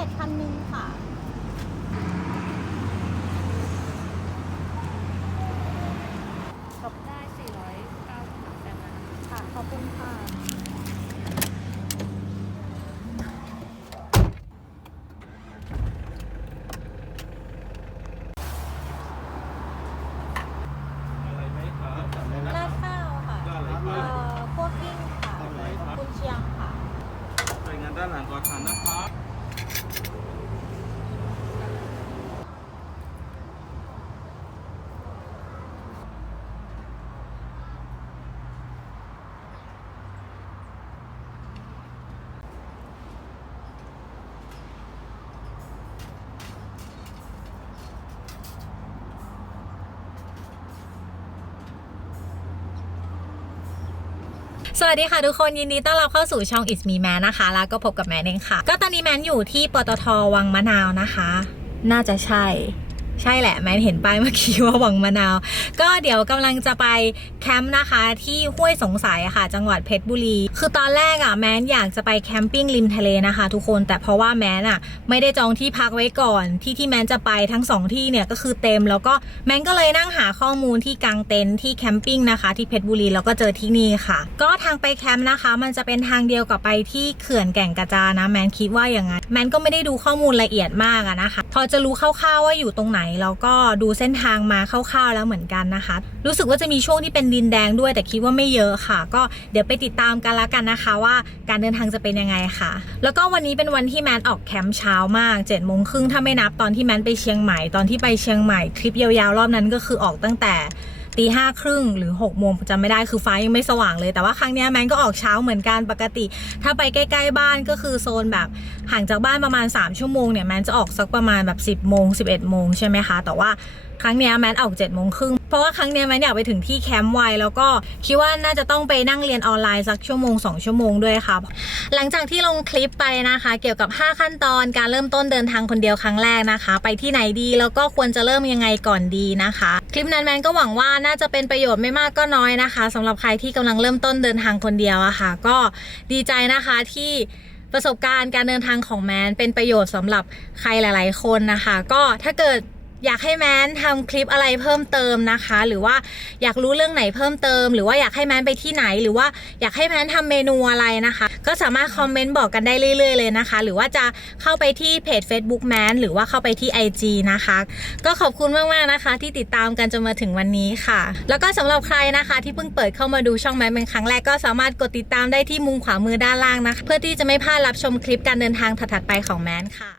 เจ็ดพันหนึ่งค่ะ กับได้ 409แต่นะ ค่ะ ขอบคุณค่ะ ราดข้าวค่ะ ราดอะไรครับ เอ่อพวกกิ้งค่ะ ทำอะไรครับ คุณเชียงค่ะ รายงานด้านหลังก่อนทานนะครับ สวัสดีค่ะทุกคนยินดีต้อนรับเข้าสู่ช่อง It's Me Man นะคะ แล้วก็พบกับแมนเองค่ะ ก็ตอนนี้แมนอยู่ที่ปตทวังมะนาวนะคะ น่าจะใช่ ใช่แหละแมนเห็นป้ายเมื่อกี้ว่าวังมะนาว ก็เดี๋ยวกำลังจะไป คมป์นะคะที่ห้วยสงสัยค่ะ จังหวัดเพชรบุรี คือตอนแรกอะแมนอยากจะไปแคมปิ้งริมทะเลนะคะ ทุกคนแต่เพราะว่าแมนอะไม่ได้จองที่พักไว้ก่อนที่ที่แมนจะไปทั้งสองที่เนี่ยก็คือเต็มแล้วก็แมนก็เลยนั่งหาข้อมูลที่กางเต็นท์ที่แคมปิ้งนะคะ ที่เพชรบุรีแล้วก็เจอที่นี่ค่ะ ก็ทางไปแคมป์นะคะ มันจะเป็นทางเดียวกับไปที่เขื่อนแก่งกระจานนะแมนคิดว่าอย่างนั้นแมนก็ไม่ได้ดูข้อมูลละเอียดมากอะนะคะพอจะรู้คร่าวๆว่าอยู่ตรงไหนแล้วก็ดูเส้นทางมาคร่าวๆแล้วเหมือนกันนะคะ รู้สึกว่าจะมีช่วงที่เป็นดินแดงด้วยแต่คิดว่าไม่เยอะค่ะ ก็เดี๋ยวไปติดตามกันละกันนะคะ ว่าการเดินทางจะเป็นยังไงค่ะ แล้วก็วันนี้เป็นวันที่แมนออกแคมป์เช้ามาก7จ็ดโมงครึ่งถ้าไม่นับตอนที่แมนไปเชียงใหม่ตอนที่ไปเชียงใหม่ทริปยาวๆรอบนั้นก็คือออกตั้งแต่ตีห้าครึ่งหรือ6กโมงจำไม่ได้คือฟ้ายังไม่สว่างเลยแต่ว่าครั้งนี้แมนก็ออกเช้าเหมือนกันปกติ ถ้าไปใกล้ ๆ บ้านก็คือโซนแบบห่างจากบ้านประมาณ 3 ชั่วโมงเนี่ยแมนจะออกสักประมาณแบบ 10บโมง11โมงใช่ไหมคะ แต่ว่า ครั้งเนี้ยแมนออก7จ็ดโมงครึ่งเพราะว่าครั้งเนี้ยแมนอยากไปถึงที่แคมป์ไวแล้วก็คิดว่าน่าจะต้องไปนั่งเรียนออนไลน์สักชั่วโมง 2 ชั่วโมงด้วยค่ะ หลังจากที่ลงคลิปไปนะคะ เกี่ยวกับ 5 ขั้นตอนการเริ่มต้นเดินทางคนเดียวครั้งแรกนะคะ ไปที่ไหนดีแล้วก็ควรจะเริ่มยังไงก่อนดีนะคะ คลิปนั้นแมนก็หวังว่าน่าจะเป็นประโยชน์ไม่มากก็น้อยนะคะสำหรับใครที่กำลังเริ่มต้นเดินทางคนเดียวอะค่ะ ก็ดีใจนะคะที่ประสบการณ์การเดินทางของแมนเป็นประโยชน์สำหรับใครหลาย ๆ คนนะคะ ก็ถ้าเกิด อยากให้แมนทำคลิปอะไรเพิ่มเติมนะคะ หรือว่าอยากรู้เรื่องไหนเพิ่มเติม หรือว่าอยากให้แมนไปที่ไหน หรือว่าอยากให้แมนทำเมนูอะไรนะคะ ก็สามารถคอมเมนต์บอกกันได้เรื่อย ๆ เลยนะคะ หรือว่าจะเข้าไปที่เพจ Facebook แมนหรือว่าเข้าไปที่ IG นะคะ ก็ขอบคุณมากๆนะคะ ที่ติดตามกันจนมาถึงวันนี้ค่ะ แล้วก็สำหรับใครนะคะ ที่เพิ่งเปิดเข้ามาดูช่องแมนเป็นครั้งแรกก็สามารถกดติดตามได้ที่มุมขวามือด้านล่างนะคะ เพื่อที่จะไม่พลาดรับชมคลิปการเดินทางถัดๆไปของแมนค่ะ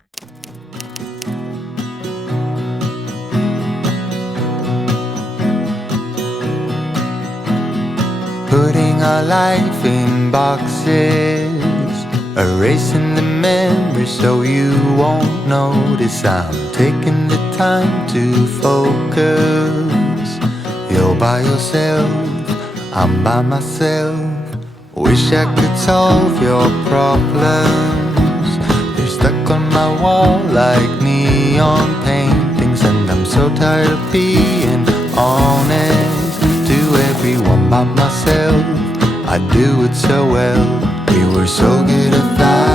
Life in boxes, erasing the memories so you won't notice. I'm taking the time to focus. You're by yourself, I'm by myself. Wish I could solve your problems. They're stuck on my wall like neon paintings, and I'm so tired of being honest to everyone by myself. I do it so well. We were so good at flying,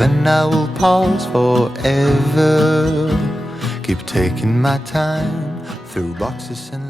Then I will pause forever. Keep taking my time through boxes and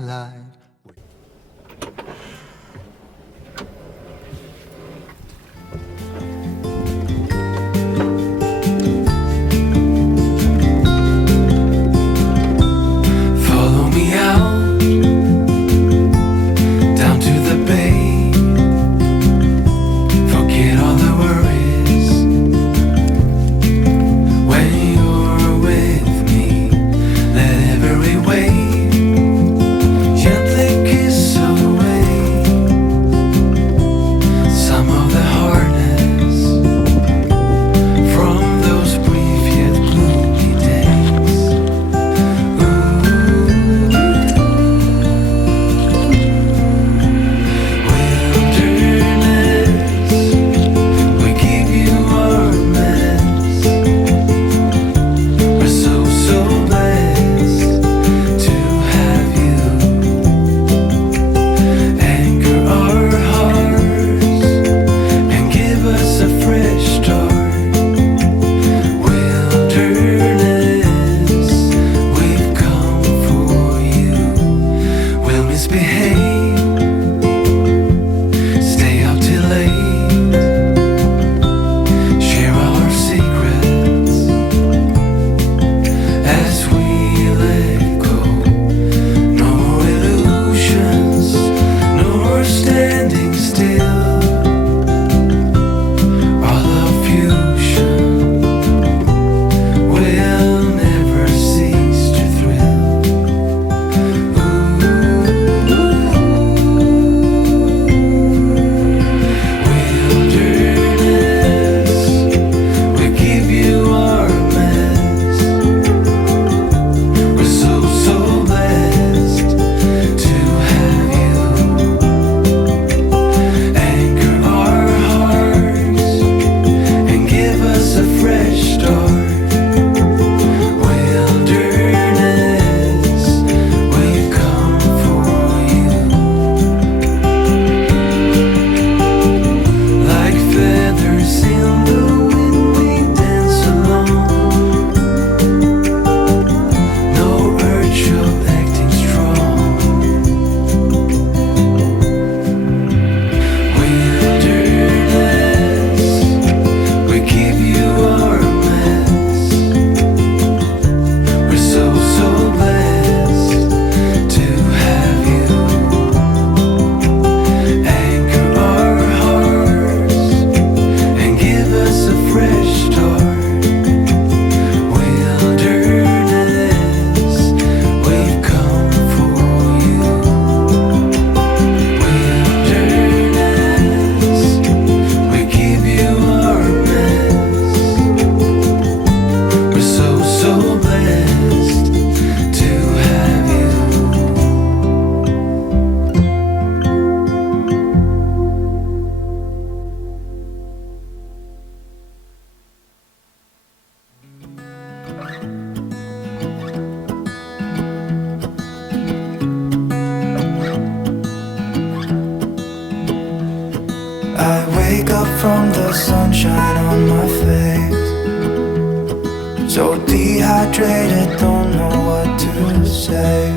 So dehydrated, don't know what to say.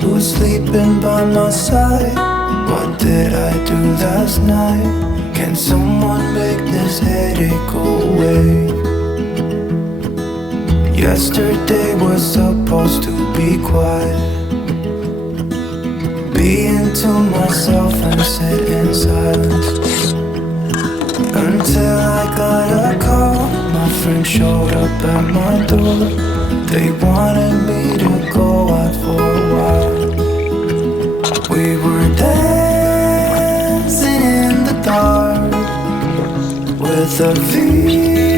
Who's sleeping by my side? What did I do last night? Can someone make this headache go away? Yesterday was supposed to be quiet. Being to myself and sit in silence. Until I got a call, my friend showed up at my door. They wanted me to go out for a while. We were dancing in the dark with a feeling.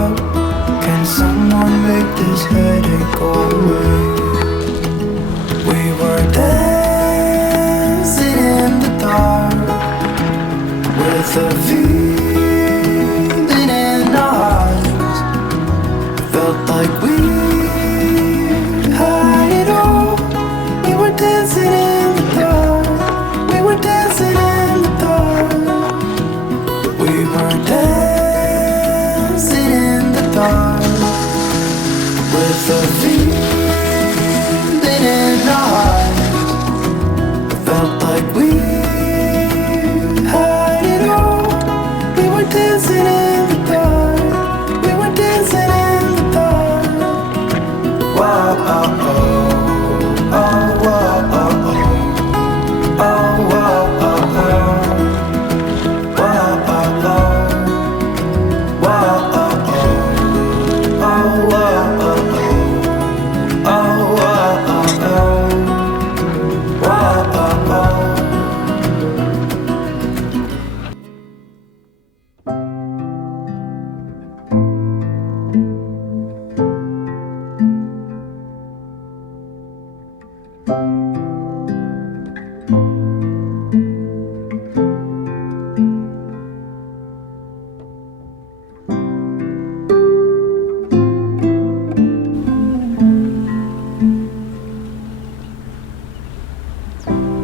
up Can someone make this headache go away? We were dancing in the dark With a view wow, oh, oh. Bye.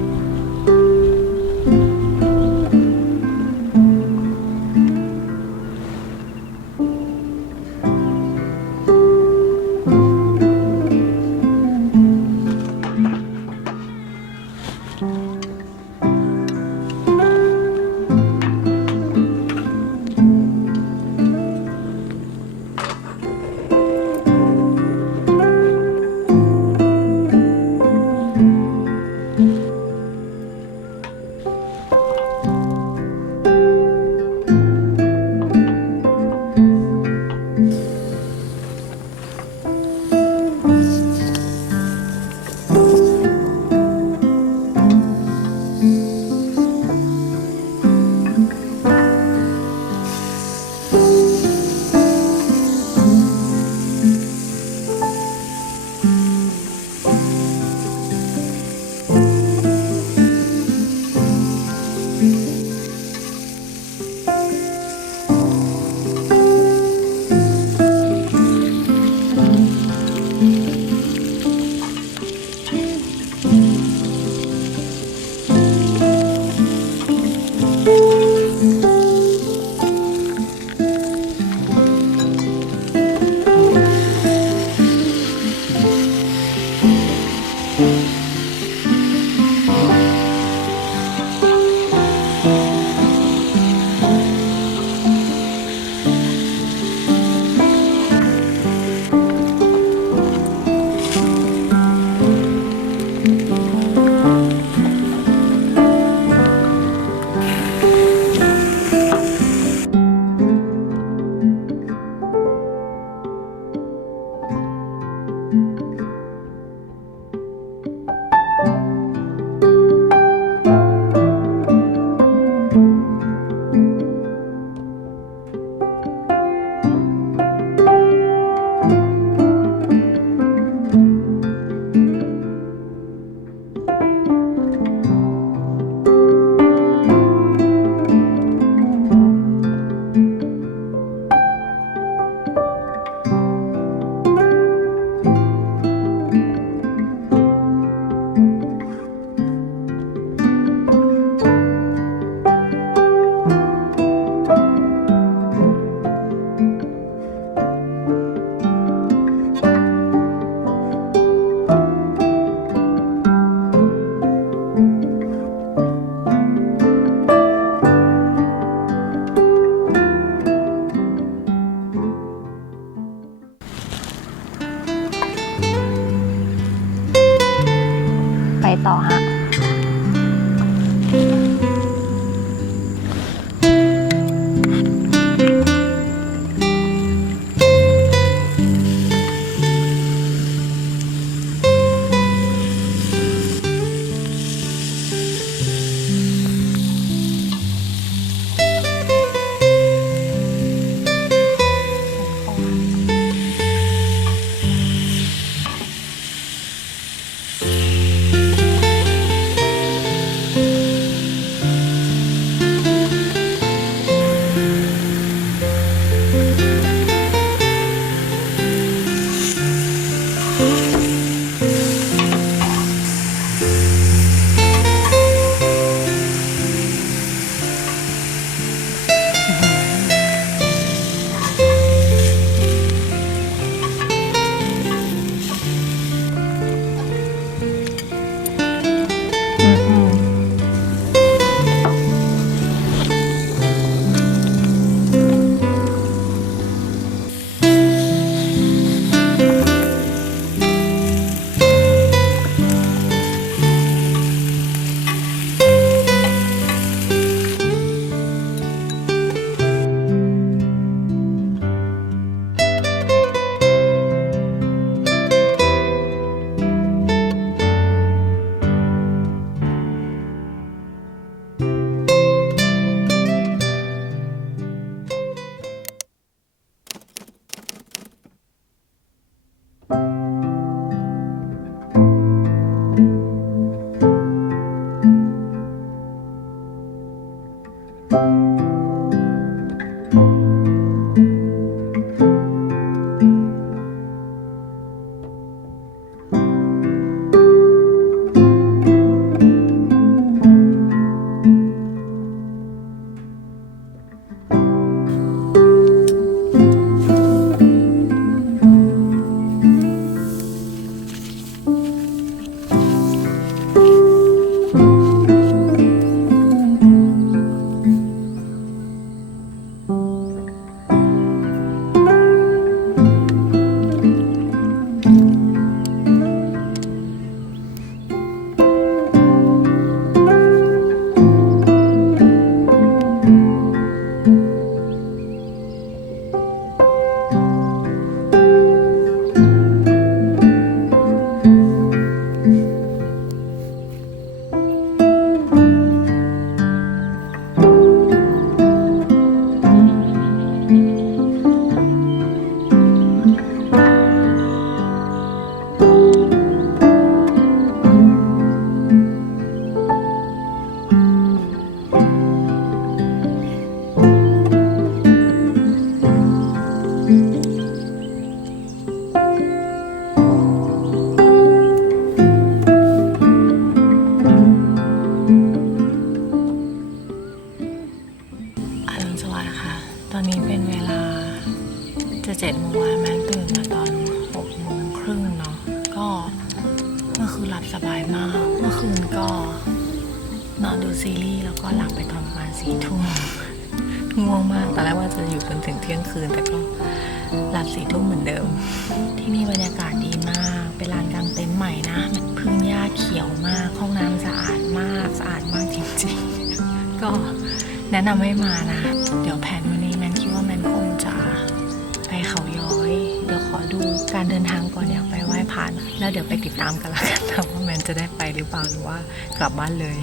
เมื่อคืนหลับสบายมาก เมื่อคืนก็นอนดูซีรีส์แล้วก็หลับไปตอนประมาณสี่ทุ่มง่วงมากตอนแรกว่าจะอยู่จนถึงเที่ยงคืน แต่ก็หลับสี่ทุ่มเหมือนเดิม ที่นี่บรรยากาศดีมาก เป็นลานกลางเต็นท์ใหม่นะพื้นหญ้าเขียวมาก ห้องน้ำสะอาดมากสะอาดมากจริงๆ ก็แนะนำให้มานะ เดี๋ยวแผนวันนี้แมนคิดว่าแมนคงจะไปเขาย้อย เดี๋ยวขอดูการเดินทางก่อนอยากไป ผ่าน แล้วเดี๋ยวไปติดตามกันละกันว่าแมนจะได้ไปหรือเปล่าหรือว่ากลับบ้านเลย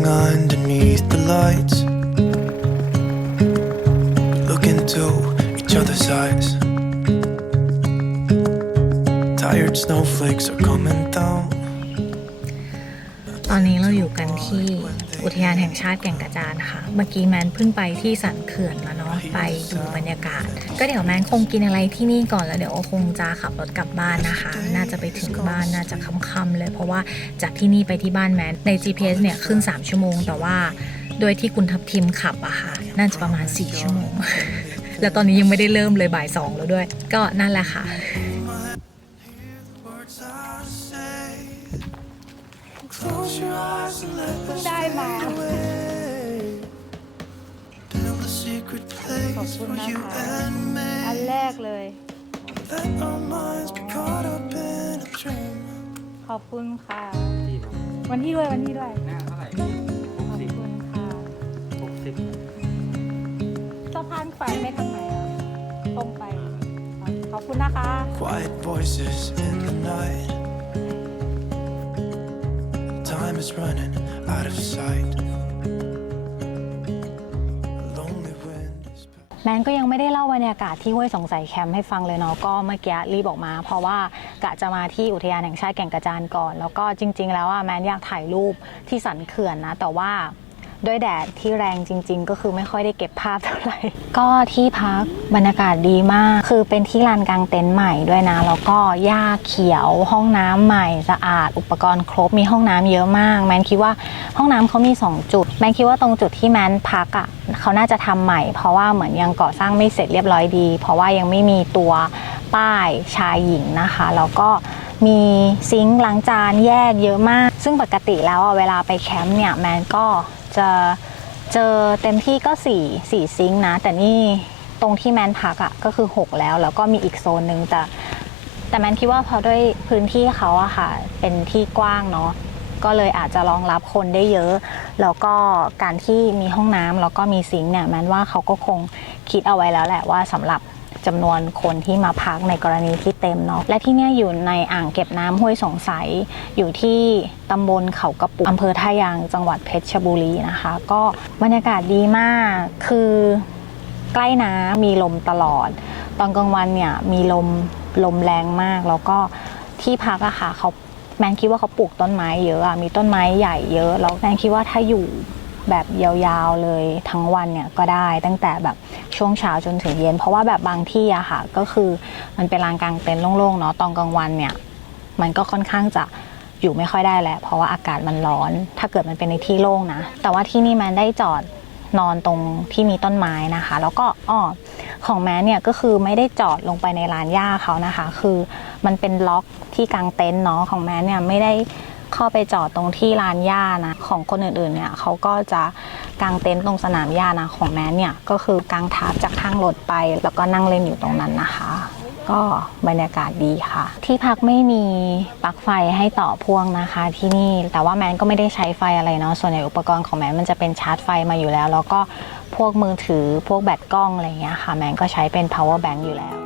Standing underneath the lights, look into each other's eyes. Tired snowflakes are coming down. ตอนนี้เราอยู่กันที่อุทยานแห่งชาติแก่งกระจานค่ะ เมื่อกี้แมนเพิ่งไปที่สันเขื่อนแล้วเนาะ ไปดูบรรยากาศ ก็เดี๋ยวแมนคงกินอะไรที่นี่ก่อนแล้วเดี๋ยวคงจะขับรถกลับบ้านนะคะ น่าจะไปถึงบ้านน่าจะค่ำๆเลย เพราะว่าจากที่นี่ไปที่บ้านแมนใน GPS เนี่ยขึ้น 3 ชั่วโมง แต่ว่าโดยที่คุณทับทิมขับอะค่ะน่าจะประมาณ 4 ชั่วโมง แล้วตอนนี้ยังไม่ได้เริ่มเลยบ่ายสองแล้วด้วย ก็นั่นแหละค่ะ place for you and อัน me. แรกเลย Let our minds be caught up in a dream. ขอบคุณค่ะ วันที่ด้วยวันที่ด้วย หน้าเท่าไหร่ขอบคุณค่ะหกสิบสะพานแขวนไปทางไหนอะตรงไป ขอบคุณนะคะ Quiet voices in the night. Time is running out of sight. แมนก็ยังไม่ได้เล่าบรรยากาศที่ห้วยสงสัยแคมป์ให้ฟังเลยเนาะก็เมื่อกี้รีบออกมา เพราะว่ากะจะมาที่อุทยานแห่งชาติแก่งกระจานก่อน แล้วก็จริง ๆ แล้วอะแมนอยากถ่ายรูปที่สันเขื่อนนะ แต่ว่า ด้วยแดดที่แรงจริง ๆ ก็คือไม่ค่อยได้เก็บภาพเท่าไหร่ ก็ที่พักบรรยากาศดีมาก คือเป็นที่ลานกลางเต็นท์ใหม่ด้วยนะ แล้วก็หญ้าเขียวห้องน้ำใหม่สะอาด อุปกรณ์ครบมีห้องน้ำเยอะมาก แมนคิดว่าห้องน้ำเขามี 2 จุด แมนคิดว่าตรงจุดที่แมนพักอะเขาน่าจะทำใหม่ เพราะว่าเหมือนยังก่อสร้างไม่เสร็จเรียบร้อยดี เพราะว่ายังไม่มีตัวป้ายชายหญิงนะคะแล้วก็มีซิงค์ล้างจานแยกเยอะมาก ซึ่งปกติแล้วเวลาไปแคมป์เนี่ยแมนก็ จะเจอเต็มที่ก็4 4ซิงค์นะ แต่นี่ตรงที่แมนพักอะก็คือ 6 แล้ว แล้วก็มีอีกโซนหนึ่งแต่แต่แมนคิดว่าเพราะด้วยพื้นที่เขาอะค่ะ เป็นที่กว้างเนาะก็เลยอาจจะรองรับคนได้เยอะ แล้วก็การที่มีห้องน้ำแล้วก็มีซิงค์เนี่ยแมนว่าเขาก็คงคิดเอาไว้แล้วแหละว่าสำหรับ จำนวนคนที่มาพักในกรณีที่เต็มเนาะและที่นี่อยู่ในอ่างเก็บน้ำห้วยสงสัย อยู่ที่ตำบลเขากระปุกอำเภอท่ายางจังหวัดเพชรบุรีนะคะ ก็บรรยากาศดีมากคือใกล้น้ำมีลมตลอด ตอนกลางวันเนี่ยมีลมลมแรงมาก แล้วก็ที่พักอะค่ะเขาแมนคิดว่าเขาปลูกต้นไม้เยอะอะมีต้นไม้ใหญ่เยอะแล้วแมนคิดว่าถ้าอยู่ แบบยาวๆเลยทั้งวันเนี่ยก็ได้ตั้งแต่แบบช่วงเช้าจนถึงเย็น เพราะว่าแบบบางที่อะค่ะก็คือมันเป็นลานกลางเต็นท์โล่งๆเนาะตอนกลางวันเนี่ยมันก็ค่อนข้างจะอยู่ไม่ค่อยได้แหละเพราะว่าอากาศมันร้อน ถ้าเกิดมันเป็นในที่โล่งนะ แต่ว่าที่นี่แมนได้จอดนอนตรงที่มีต้นไม้นะคะ แล้วก็อ้อของแมนเนี่ยก็คือไม่ได้จอดลงไปในลานหญ้าเขานะคะ คือมันเป็นล็อกที่กลางเต็นท์เนาะของแมนเนี่ยไม่ได้ เข้าไปจอดตรงที่ลานหญ้านะของคนอื่นๆเนี่ยเขาก็จะกางเต็นท์ตรงสนามหญ้านะของแมนเนี่ยก็คือกางทับจากข้างรถไป แล้วก็นั่งเล่นอยู่ตรงนั้นนะคะ ก็บรรยากาศดีค่ะ ที่พักไม่มีปลั๊กไฟให้ต่อพ่วงนะคะ ที่นี่แต่ว่าแมนก็ไม่ได้ใช้ไฟอะไรเนาะส่วนใหญ่อุปกรณ์ของแมนมันจะเป็นชาร์จไฟมาอยู่แล้ว แล้วก็พวกมือถือพวกแบตกล้องอะไรเงี้ยค่ะ แมนก็ใช้เป็น power bank อยู่แล้ว